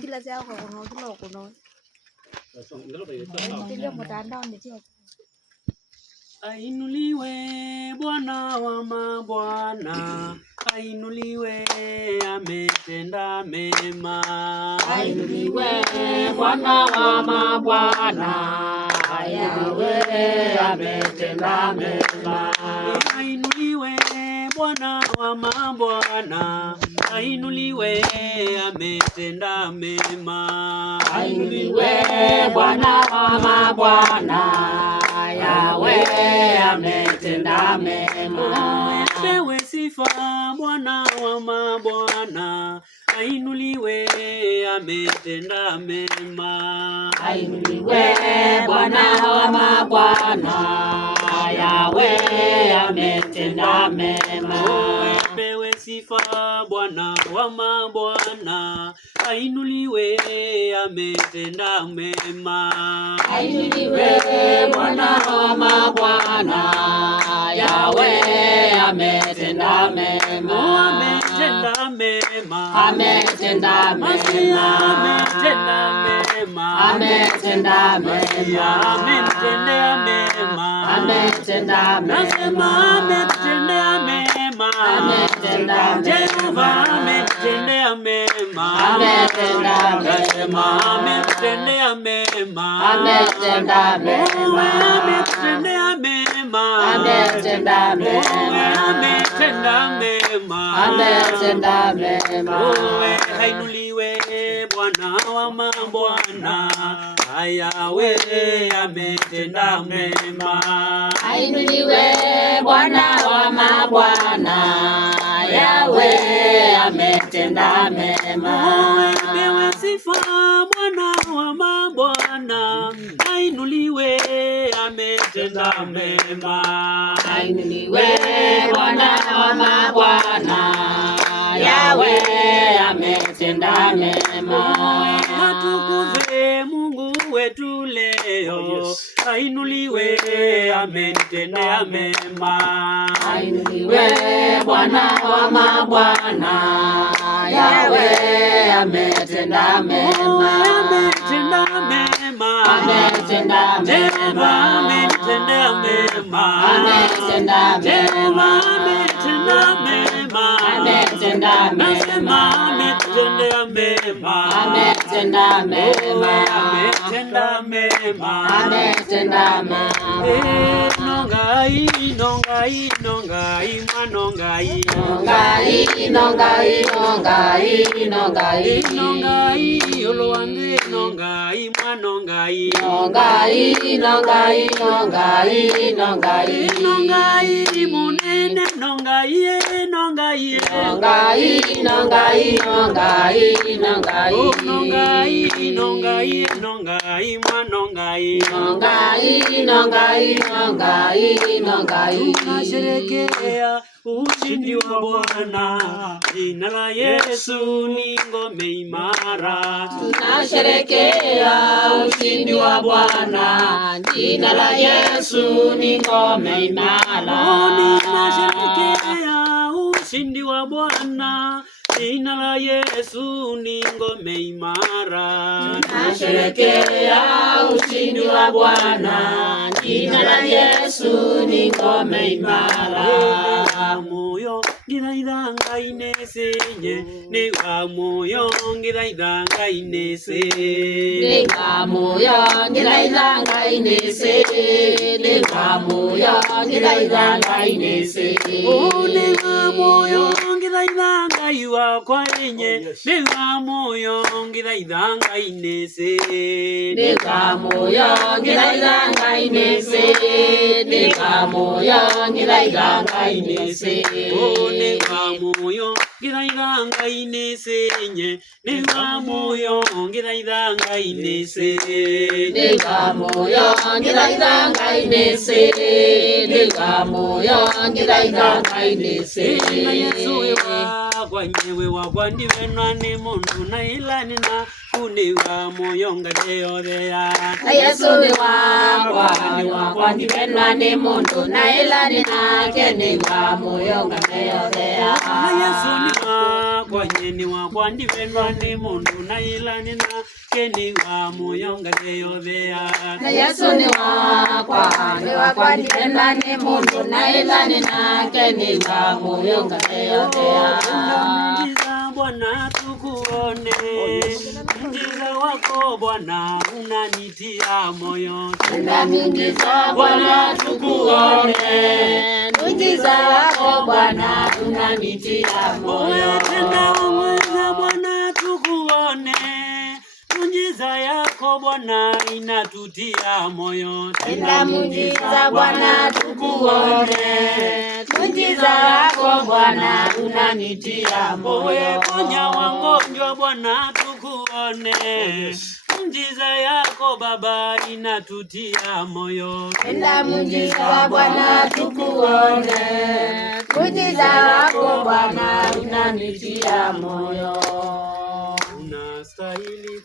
kila zao kwa kila kuno. Ndio mtandao ndio. Ainuliwe Bwana wa mabwana, ainuliwe ametenda mema. Ainuliwe Bwana wa mabwana, ainuliwe ametenda mema. Ainuliwe Bwana wa mabwana, ainuliwe ametenda mema. Ainuliwe Bwana wa mabwana, Yahweh ametenda mema. Apewe sifa Bwana wa mabwana, ainuliwe ametenda mema. Ainuliwe Bwana wa mabwana, Yahweh ametenda mema. Apewe sifa Bwana wa mabwana, ainuliwe ametenda mema. Ainuliwe Bwana wa mabwana, Yahweh ametenda mema. Ametenda mema. Ametenda mema. Ametenda mema. Ametenda mema. Ametenda mema. Ametenda mema. Ametenda mema. Ametenda Jehova ametenda mema. Ametenda mema. Ametenda mema. Ametenda mema. Ametenda mema. Ametenda mema. Ametenda mema. Ametenda mema. Ainuliwe Bwana wa mabwana, Yahweh ametenda mema. Ainuliwe Bwana wa mabwana, Yahweh ametenda mema. Apewe sifa Bwana wa mabwana, ainuliwe ametenda mema. Ainuliwe Bwana wa mabwana, Yahweh ametenda mema. Atukuzwe Mungu wetu leo, ainuliwe ametenda mema. Ainuliwe Bwana wa mabwana, Yahweh ametenda mema. Ametenda mema. Ametenda mema. Ametenda mema. Ametenda mema. Ametenda mema. Ametenda mema. Ametenda mema. Ametenda mema. Ametenda mema. Ametenda mema. Nongai, nongai, nongai, manongai. Nongai, nongai, nongai, nongai. Nongai, oloande nongai, manongai. Nongai, nongai, nongai, nongai. Nongai, munene nongai, nongai. Nongai, nongai, nongai, nongai. Nongai, nongai, nongai, manongai. Nongai, nongai, nongai, nongai. Tunasherehekea ushindi wa Bwana, jina la Yesu ni ngome imara. Tunasherehekea ushindi wa Bwana, jina la Yesu ni ngome imara. Tunasherehekea ushindi wa Bwana, jina la Yesu ni ngome imara. Tunasherehekea ushindi wa Bwana, jina la Yesu ni ngome imara. Moyo ngiraithanga inesenye, niga moyo ngiraithanga inese. Niga moyo ngiraithanga inese, niga moyo ngiraithanga inese. Niga moyo ngiraithanga iwakwa enye, niga moyo ngiraithanga inese. Niga moyo ngiraithanga inese, niga moyo ngiraithanga inese. Niga moyo ngiraithanga inesenye, niga moyo ngiraithanga inese. Niga moyo ngiraithanga inese, niga moyo ngiraithanga inese. Yesu wakwa nyewe wakwa ndiwe nani mundu na ilani na kuniwa moyo ngateyothea. Yesu ni wakwa ndiwe nani mundu na ilani nake niwa moyo ngateyothea. Yesu ni wakwa konyeni wakwa ndivendwa ni mundu na ilani na keni wa muyonga deyothea na Yesu ni wakwa ndivendwa ni mundu na ilani na keni wa muyonga deyothea. Bwana tukuone, mjiza wako Bwana unanitia moyo. Tenda miujiza Bwana tukuone, mjiza wako Bwana unanitia moyo. Tenda miujiza Bwana tukuone, mjiza yako Bwana inatutia moyo. Tenda miujiza Bwana tukuone, mjiza wako Bwana unanitia moyo. Ponya wagonjwa Bwana tukuone, mjiza yako Baba inatutia moyo. Tenda miujiza Bwana tukuone, mjiza wako Bwana unanitia moyo. Unastahili